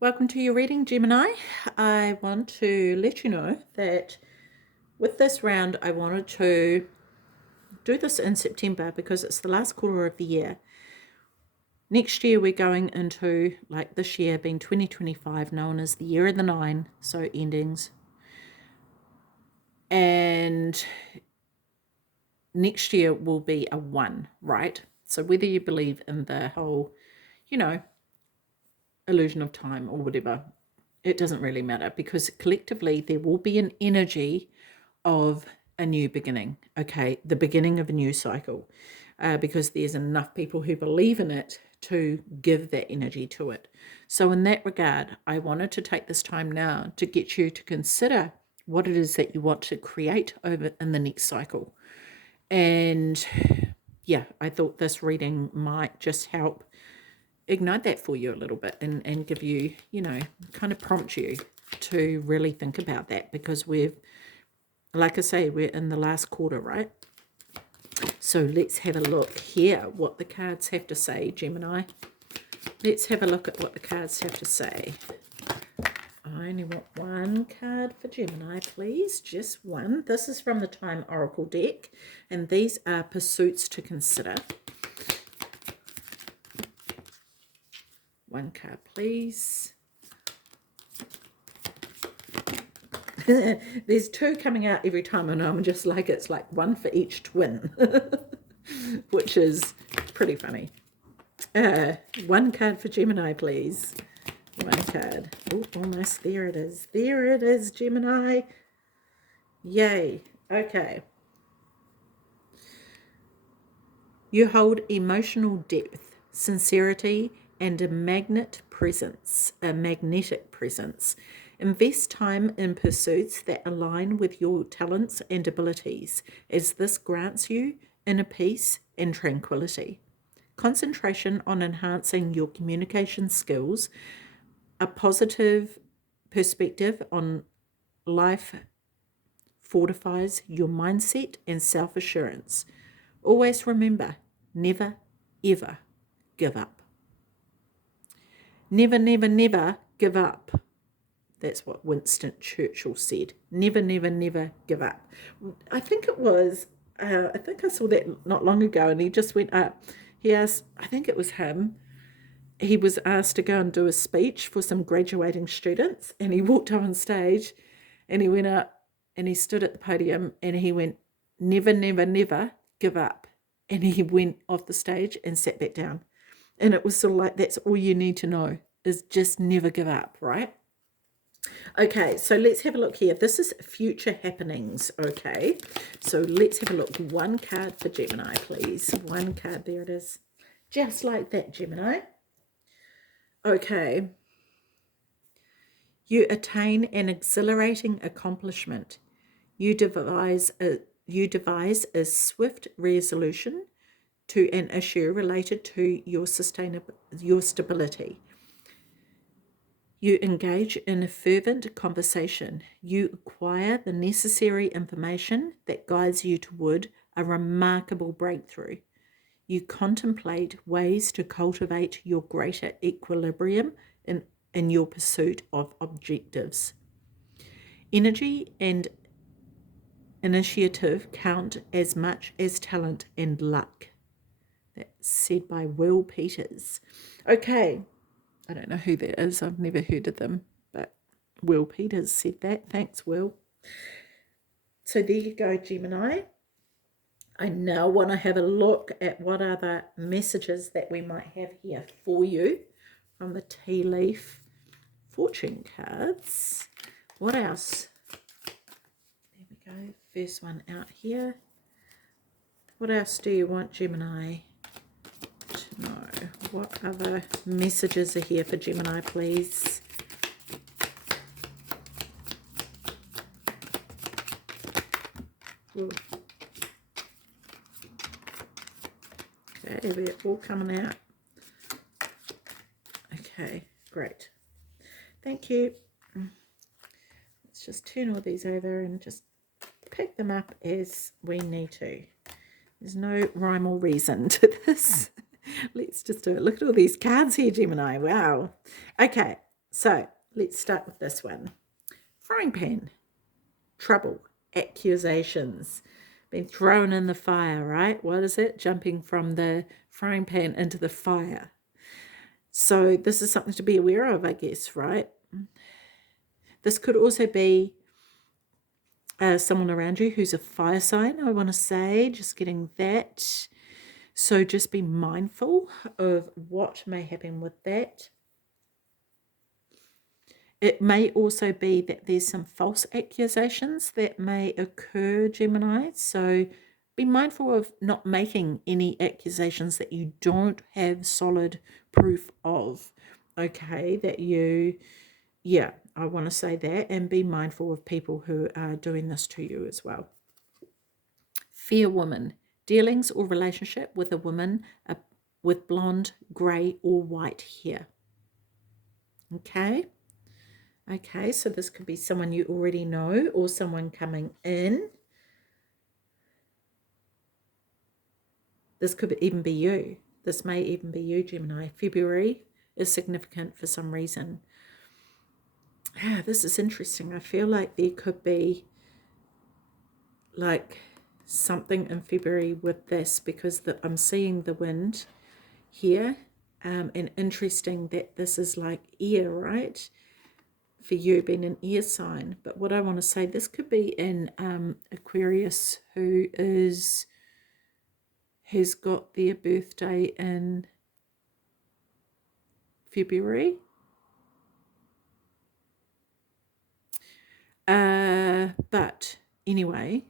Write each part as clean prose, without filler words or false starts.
Welcome to your reading, Gemini. I want to let you know that with this round, I wanted to do this in September because it's the last quarter of the year. Next year, we're going into, like this year being 2025, known as the year of the 9, so endings. And next year will be a 1, right? So whether you believe in the whole, illusion of time or whatever, it doesn't really matter because collectively there will be an energy of a new beginning, okay, the beginning of a new cycle, because there's enough people who believe in it to give that energy to it. So in that regard, I wanted to take this time now to get you to consider what it is that you want to create over in the next cycle. And yeah, I thought this reading might just help ignite that for you a little bit and give you, kind of prompt you to really think about that because like I say, we're in the last quarter, right? So let's have a look here what the cards have to say, Gemini. Let's have a look at what the cards have to say. I only want one card for Gemini, please. Just one. This is from the Time Oracle deck, and these are pursuits to consider. One card, please. There's two coming out every time, and I'm just like, it's like one for each twin, which is pretty funny. One card for Gemini, please. One card. Oh, almost. There it is. There it is, Gemini. Yay. Okay. You hold emotional depth, sincerity, and a magnetic presence. Invest time in pursuits that align with your talents and abilities, as this grants you inner peace and tranquility. Concentration on enhancing your communication skills, a positive perspective on life fortifies your mindset and self-assurance. Always remember, never, ever give up. Never, never, never give up. That's what Winston Churchill said. Never, never, never give up. I think it was, I think I saw that not long ago, and he just went up. He asked, I think it was him, he was asked to go and do a speech for some graduating students, and he walked up on stage, and he went up, and he stood at the podium, and he went, never, never, never give up. And he went off the stage and sat back down. And it was sort of like, that's all you need to know, is just never give up, right? Okay, so let's have a look here. This is future happenings, okay? So let's have a look. One card for Gemini, please. One card, there it is. Just like that, Gemini. Okay. You attain an exhilarating accomplishment. You devise a swift resolution to an issue related to your stability. You engage in a fervent conversation. You acquire the necessary information that guides you toward a remarkable breakthrough. You contemplate ways to cultivate your greater equilibrium in your pursuit of objectives. Energy and initiative count as much as talent and luck. That's said by Will Peters. Okay. I don't know who that is. I've never heard of them, but Will Peters said that. Thanks, Will. So there you go, Gemini. I now want to have a look at what other messages that we might have here for you from the tea leaf fortune cards. What else? There we go. First one out here. What else do you want, Gemini, to know? What other messages are here for Gemini, please? Ooh. Okay, they're all coming out. Okay, great. Thank you. Let's just turn all these over and just pick them up as we need to. There's no rhyme or reason to this. Let's just do it. Look at all these cards here, Gemini. Wow. Okay, So let's start with this one. Frying pan, trouble, accusations, been thrown in the fire, right? What is it? Jumping from the frying pan into the fire. So this is something to be aware of, I guess, right? This could also be someone around you who's a fire sign, I want to say, just getting that. So just be mindful of what may happen with that. It may also be that there's some false accusations that may occur, Gemini. So be mindful of not making any accusations that you don't have solid proof of. Okay, that you, yeah, I want to say that, and be mindful of people who are doing this to you as well. Fair woman, dealings or relationship with a woman with blonde, grey, or white hair. Okay. Okay, so this could be someone you already know or someone coming in. This could even be you. This may even be you, Gemini. February is significant for some reason. Yeah, this is interesting. I feel like there could be like something in February with this, because I'm seeing the wind here, and interesting that this is like air, right? For you being an air sign. But what I want to say, this could be in Aquarius who has got their birthday in February. But anyway,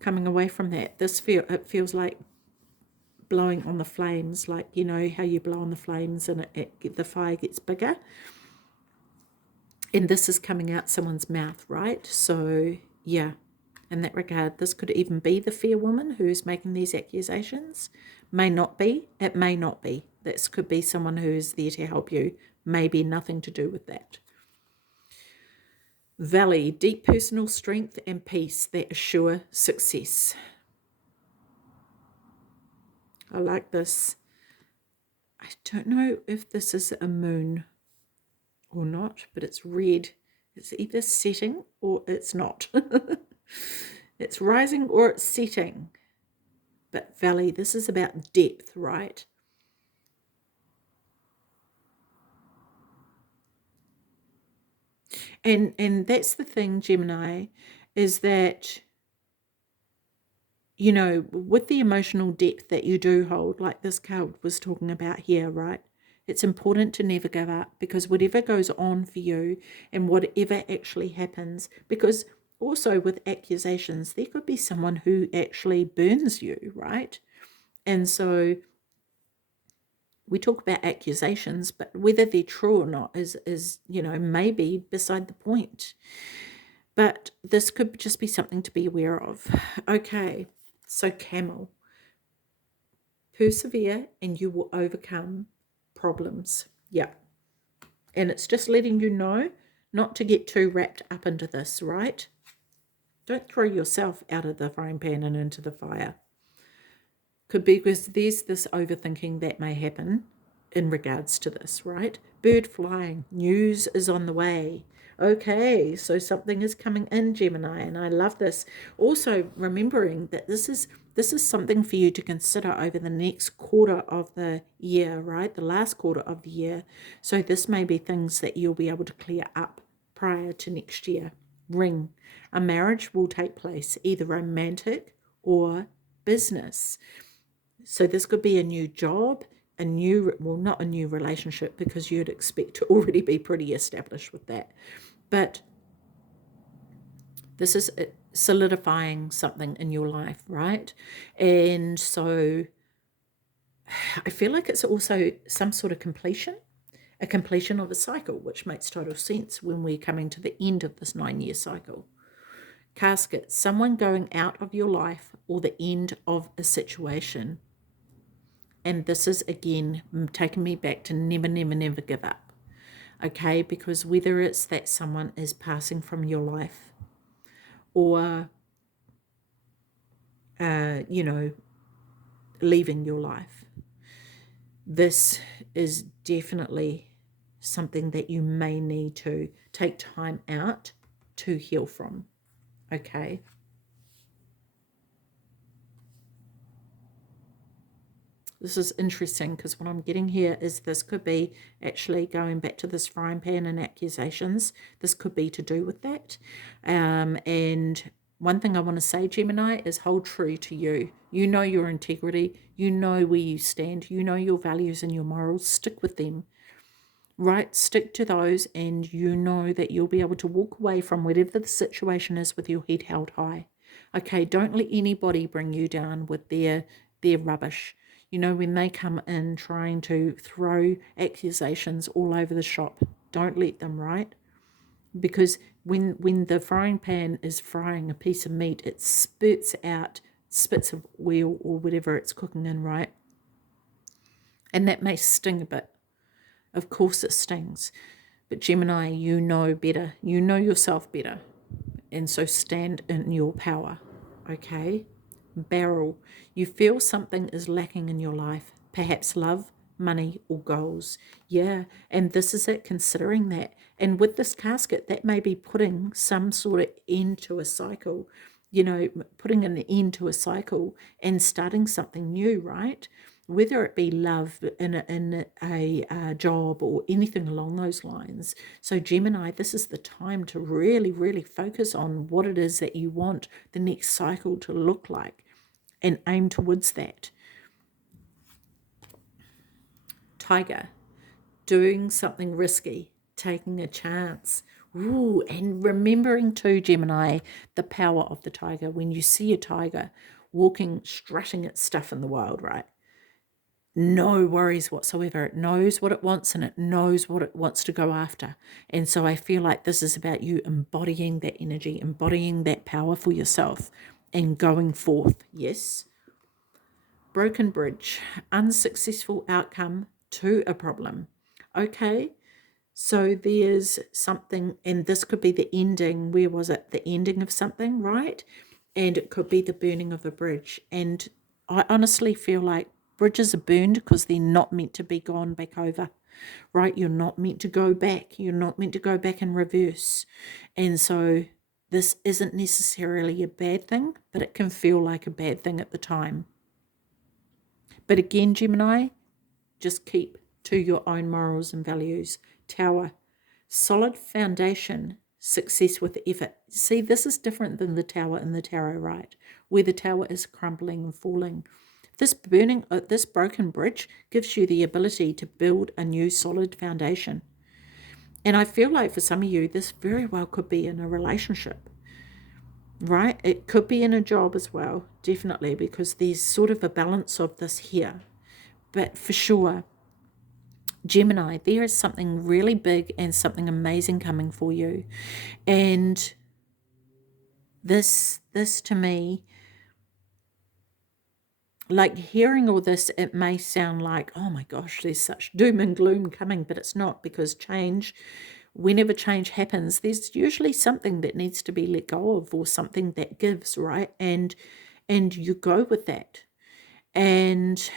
coming away from that, it feels like blowing on the flames, like, you know how you blow on the flames and the fire gets bigger. And this is coming out someone's mouth, right? So yeah, in that regard, this could even be the fair woman who's making these accusations. May not be. It may not be. This could be someone who is there to help you. Maybe nothing to do with that. Valley, deep personal strength and peace that assure success. I like this. I don't know if this is a moon or not, but it's red. It's either setting or it's not. It's rising or it's setting. But valley, this is about depth, right? And that's the thing, Gemini, is that, you know, with the emotional depth that you do hold, like this card was talking about here, right? It's important to never give up, because whatever goes on for you and whatever actually happens, because also with accusations, there could be someone who actually burns you, right? And so we talk about accusations, but whether they're true or not is you know, maybe beside the point. But this could just be something to be aware of. Okay, so camel. Persevere and you will overcome problems. Yeah. And it's just letting you know not to get too wrapped up into this, right? Don't throw yourself out of the frying pan and into the fire. Could be because there's this overthinking that may happen in regards to this, right? Bird flying, news is on the way. Okay, so something is coming in, Gemini, and I love this. Also, remembering that this is something for you to consider over the next quarter of the year, right? The last quarter of the year. So this may be things that you'll be able to clear up prior to next year. Ring. A marriage will take place, either romantic or business. So this could be a new job, not a new relationship, because you'd expect to already be pretty established with that. But this is solidifying something in your life, right? And so I feel like it's also some sort of completion, a completion of a cycle, which makes total sense when we're coming to the end of this 9-year cycle. Casket, someone going out of your life or the end of a situation. And this is, again, taking me back to never, never, never give up. Okay, because whether it's that someone is passing from your life or, you know, leaving your life, this is definitely something that you may need to take time out to heal from. Okay. This is interesting because what I'm getting here is this could be actually going back to this frying pan and accusations. This could be to do with that. And one thing I want to say, Gemini, is hold true to you. You know your integrity. You know where you stand. You know your values and your morals. Stick with them. Right? Stick to those, and you know that you'll be able to walk away from whatever the situation is with your head held high. Okay, don't let anybody bring you down with their rubbish. You know, when they come in trying to throw accusations all over the shop, don't let them, right? Because when the frying pan is frying a piece of meat, it spits out spits of oil or whatever it's cooking in, right? And that may sting a bit. Of course it stings. But Gemini, you know better. You know yourself better. And so stand in your power. Okay? Beryl, you feel something is lacking in your life. Perhaps love, money, or goals. Yeah, and this is it, considering that. And with this casket, that may be putting some sort of end to a cycle. You know, putting an end to a cycle and starting something new, right? Whether it be love in a job or anything along those lines. So Gemini, this is the time to really, really focus on what it is that you want the next cycle to look like and aim towards that. Tiger, doing something risky, taking a chance. Ooh, and remembering too, Gemini, the power of the tiger. When you see a tiger walking, strutting its stuff in the wild, right? No worries whatsoever. It knows what it wants and it knows what it wants to go after. And so I feel like this is about you embodying that energy, embodying that power for yourself and going forth. Yes. Broken bridge, unsuccessful outcome to a problem. Okay. So there's something, and this could be the ending. Where was it? The ending of something, right? And it could be the burning of a bridge. And I honestly feel like bridges are burned because they're not meant to be gone back over, right? You're not meant to go back. You're not meant to go back in reverse. And so this isn't necessarily a bad thing, but it can feel like a bad thing at the time. But again, Gemini, just keep to your own morals and values. Tower, solid foundation, success with effort. See, this is different than the tower in the tarot, right? Where the tower is crumbling and falling. This broken bridge gives you the ability to build a new solid foundation. And I feel like for some of you, this very well could be in a relationship, right? It could be in a job as well, definitely, because there's sort of a balance of this here. But for sure, Gemini, there is something really big and something amazing coming for you. And this to me, like hearing all this, it may sound like, oh my gosh, there's such doom and gloom coming, but it's not, because change, whenever change happens, there's usually something that needs to be let go of or something that gives, right? And you go with that. And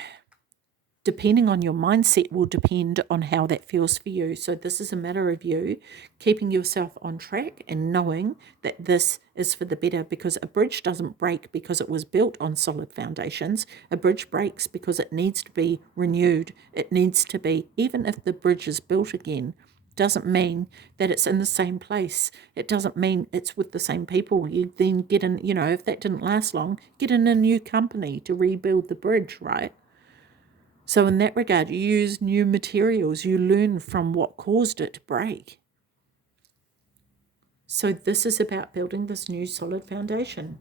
depending on your mindset will depend on how that feels for you. So this is a matter of you keeping yourself on track and knowing that this is for the better, because a bridge doesn't break because it was built on solid foundations. A bridge breaks because it needs to be renewed. It needs to be, even if the bridge is built again, doesn't mean that it's in the same place. It doesn't mean it's with the same people. You then get in, if that didn't last long, get in a new company to rebuild the bridge, right? So in that regard, you use new materials, you learn from what caused it to break. So this is about building this new solid foundation.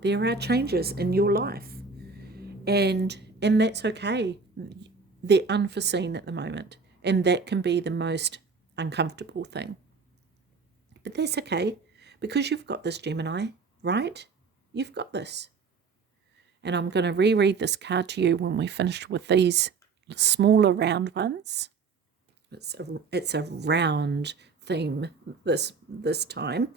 There are changes in your life, and that's okay. They're unforeseen at the moment, and that can be the most uncomfortable thing. But that's okay, because you've got this, Gemini, right? You've got this. And I'm going to reread this card to you when we're finished with these smaller round ones. It's a round theme this time.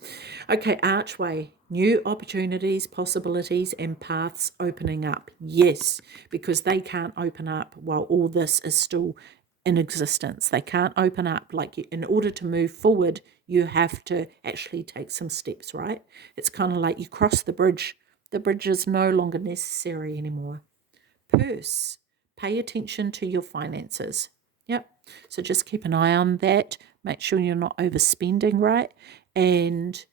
Okay, archway, new opportunities, possibilities, and paths opening up. Yes, because they can't open up while all this is still in existence. They can't open up. Like, in order to move forward, you have to actually take some steps, right? It's kind of like you cross the bridge. The bridge is no longer necessary anymore. Purse. Pay attention to your finances. Yep. So just keep an eye on that. Make sure you're not overspending, right? And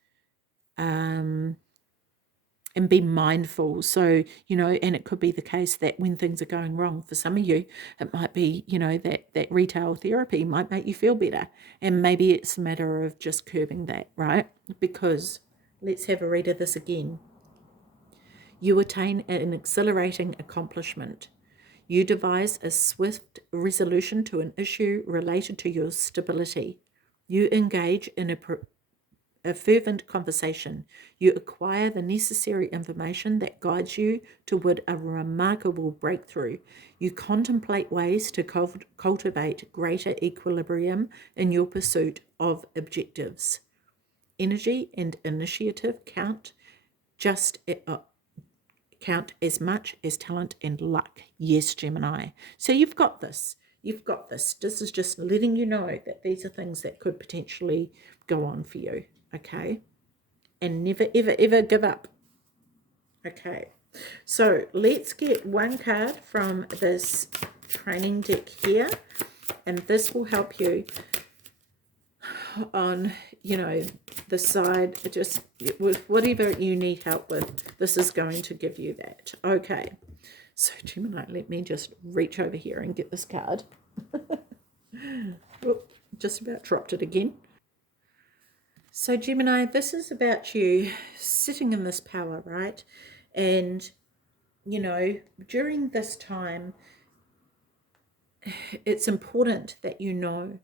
and be mindful. So, and it could be the case that when things are going wrong for some of you, it might be, that retail therapy might make you feel better. And maybe it's a matter of just curbing that, right? Because let's have a read of this again. You attain an exhilarating accomplishment. You devise a swift resolution to an issue related to your stability. You engage in a fervent conversation. You acquire the necessary information that guides you toward a remarkable breakthrough. You contemplate ways to cultivate greater equilibrium in your pursuit of objectives. Energy and initiative count as much as talent and luck. Yes, Gemini. So you've got this. You've got this. This is just letting you know that these are things that could potentially go on for you. Okay. And never, ever, ever give up. Okay. So let's get one card from this training deck here. And this will help you on, the side, just with whatever you need help with. This is going to give you that. Okay. So Gemini, let me just reach over here and get this card. Oop, just about dropped it again. So Gemini, this is about you sitting in this power, right? And, during this time, it's important that you know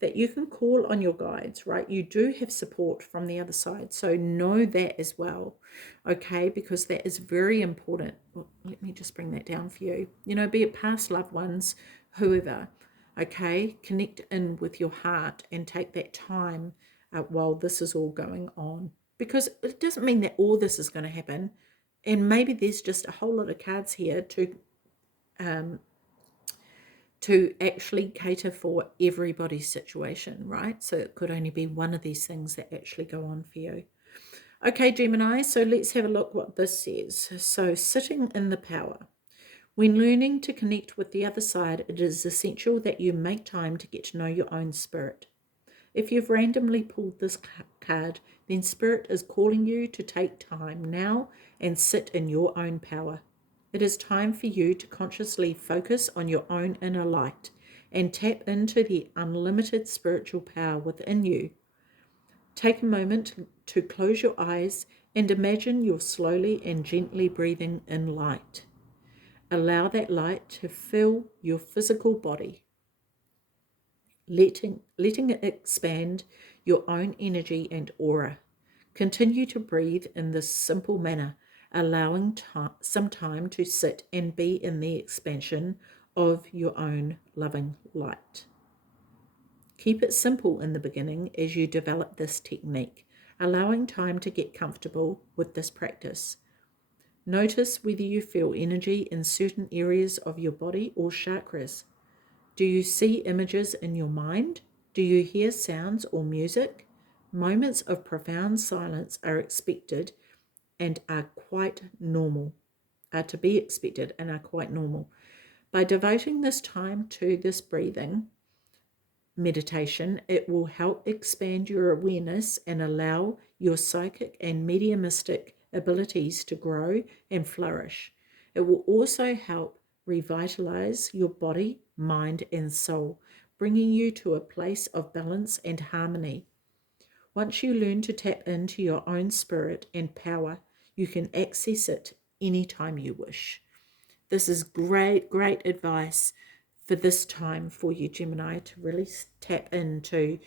that you can call on your guides, right? You do have support from the other side. So know that as well, okay? Because that is very important. Well, let me just bring that down for you. Be it past loved ones, whoever, okay? Connect in with your heart and take that time while this is all going on. Because it doesn't mean that all this is going to happen. And maybe there's just a whole lot of cards here to actually cater for everybody's situation, right? So it could only be one of these things that actually go on for you. Okay, Gemini, so let's have a look what this says. So sitting in the power. When learning to connect with the other side, it is essential that you make time to get to know your own spirit. If you've randomly pulled this card, then Spirit is calling you to take time now and sit in your own power. It is time for you to consciously focus on your own inner light and tap into the unlimited spiritual power within you. Take a moment to close your eyes and imagine you're slowly and gently breathing in light. Allow that light to fill your physical body, letting it expand your own energy and aura. Continue to breathe in this simple manner, allowing some time to sit and be in the expansion of your own loving light. Keep it simple in the beginning as you develop this technique, allowing time to get comfortable with this practice. Notice whether you feel energy in certain areas of your body or chakras. Do you see images in your mind? Do you hear sounds or music? Moments of profound silence are expected and are quite normal, are to be expected and are quite normal. By devoting this time to this breathing meditation, it will help expand your awareness and allow your psychic and mediumistic abilities to grow and flourish. It will also help revitalize your body, mind, and soul, bringing you to a place of balance and harmony. Once you learn to tap into your own spirit and power, you can access it anytime you wish. This is great, great advice for this time for you, Gemini, to really tap into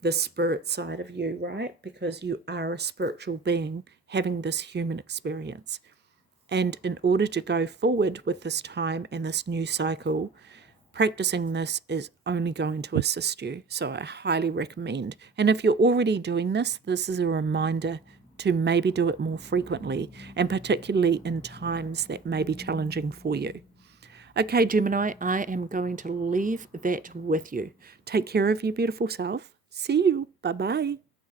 the spirit side of you, right? Because you are a spiritual being having this human experience. And in order to go forward with this time and this new cycle, practicing this is only going to assist you. So I highly recommend. And if you're already doing this, this is a reminder to maybe do it more frequently, and particularly in times that may be challenging for you. Okay, Gemini, I am going to leave that with you. Take care of your beautiful self. See you. Bye-bye.